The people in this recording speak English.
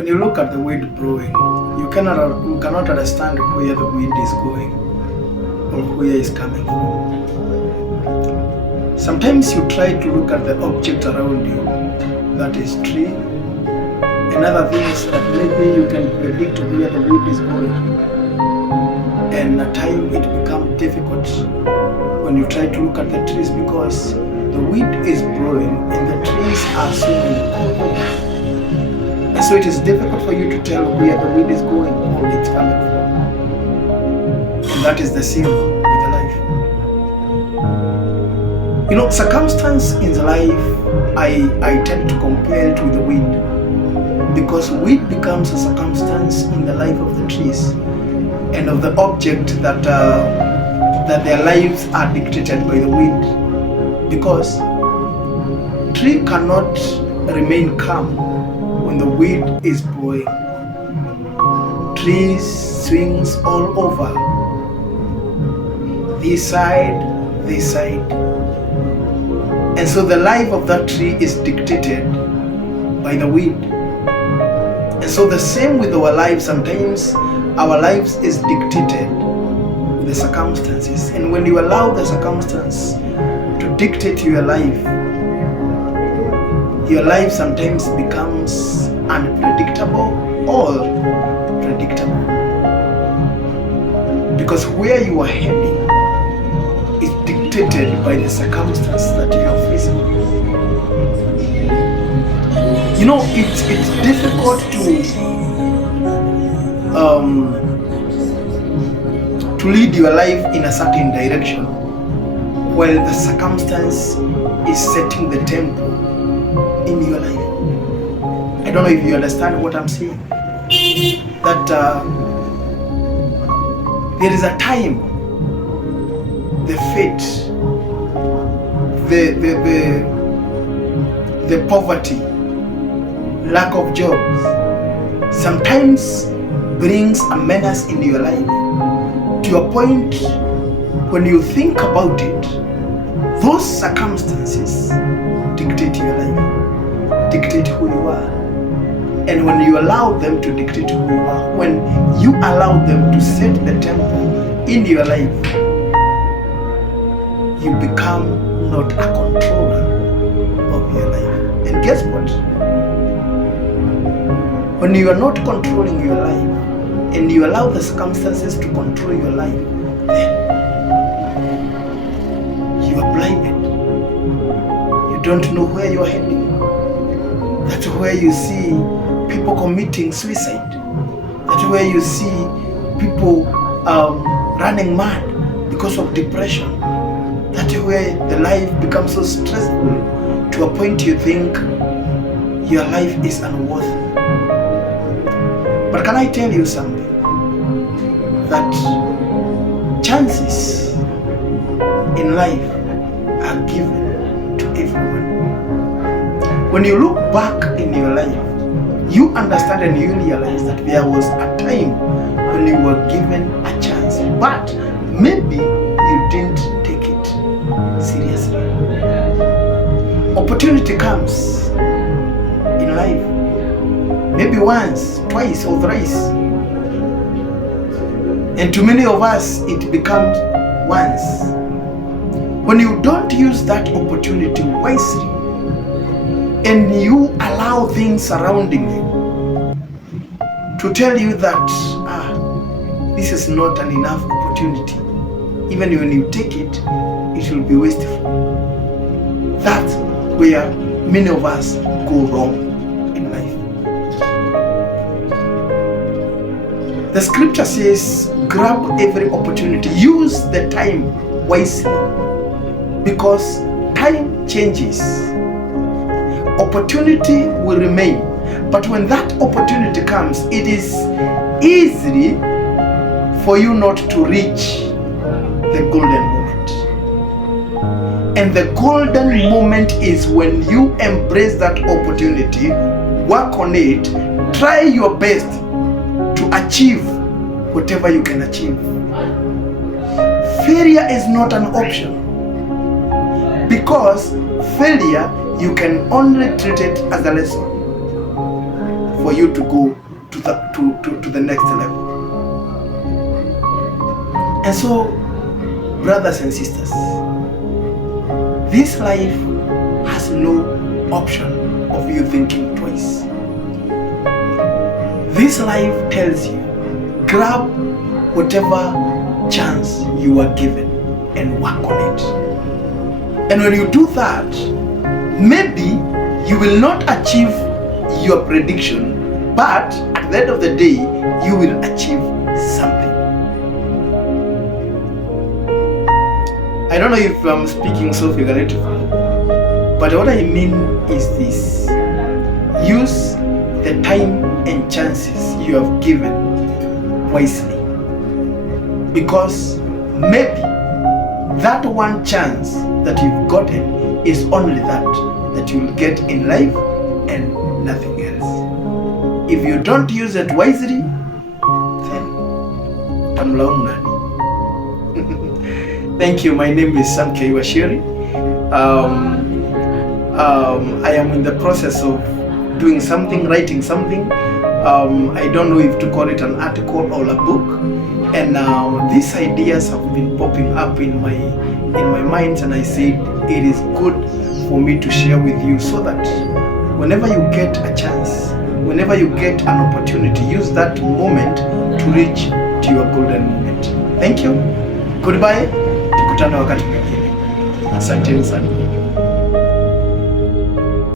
When you look at the wind blowing, you cannot understand where the wind is going or where it's coming from. Sometimes you try to look at the object around you, that is tree, and other things that maybe you can predict where the wind is going. And at times it becomes difficult when you try to look at the trees because the wind is blowing and the trees are swinging all over. And so it is difficult for you to tell where the wind is going or it's coming from. And that is the same with life. You know, circumstance in the life, I tend to compare it with the wind, because wind becomes a circumstance in the life of the trees and of the object that their lives are dictated by the wind, because tree cannot remain calm when the wind is blowing. Trees swings all over, this side, this side. And so the life of that tree is dictated by the wind. And so the same with our lives, sometimes our lives is dictated with the circumstances. And when you allow the circumstance to dictate your life sometimes becomes unpredictable or predictable. Because where you are heading is dictated by the circumstance that you are facing. You know, it's difficult to lead your life in a certain direction while the circumstance is setting the tempo in your life. I don't know if you understand what I'm saying. That there is a time, the fate, the poverty, lack of jobs, sometimes brings a menace in your life to a point when you think about it, those circumstances dictate your life, dictate who you are. And when you allow them to dictate who you are, when you allow them to set the tempo in your life, you become not a controller of your life. And guess what? When you are not controlling your life and you allow the circumstances to control your life, then you are blinded. You don't know where you are heading. That's where you see people committing suicide. That's where you see people running mad because of depression. That's where the life becomes so stressful to a point you think your life is unworthy. But can I tell you something? That chances in life are given to everyone. When you look back in your life, you understand and you realize that there was a time when you were given a chance, but maybe you didn't take it seriously. Opportunity comes in life, maybe once, twice, or thrice. And to many of us, it becomes once. When you don't use that opportunity wisely, and you allow things surrounding you to tell you that this is not an enough opportunity, even when you take it, it will be wasteful. That's where many of us go wrong in life. The scripture says, grab every opportunity, use the time wisely, because time changes. Opportunity will remain, but when that opportunity comes, it is easy for you not to reach the golden moment. And the golden moment is when you embrace that opportunity, work on it, try your best to achieve whatever you can achieve. Failure is not an option, because failure, you can only treat it as a lesson. for you to go to the next level. And so, brothers and sisters, this life has no option of you thinking twice. This life tells you, grab whatever chance you are given and work on it. And when you do that, maybe you will not achieve your prediction, but at the end of the day, you will achieve something. I don't know if I'm speaking so figuratively, but what I mean is this: use the time and chances you have given wisely, because maybe that one chance that you've gotten is only that you will get in life and nothing else. If you don't use it wisely, then utamlaumu nani? Thank you. My name is Samke Washiri. I am in the process of doing something, writing something. I don't know if to call it an article or a book. And now these ideas have been popping up in my mind, and I said it is good for me to share with you, so that whenever you get a chance, whenever you get an opportunity, use that moment to reach to your golden moment. Thank you. Goodbye. Tukutane wakati mwingine. Asanteni sana.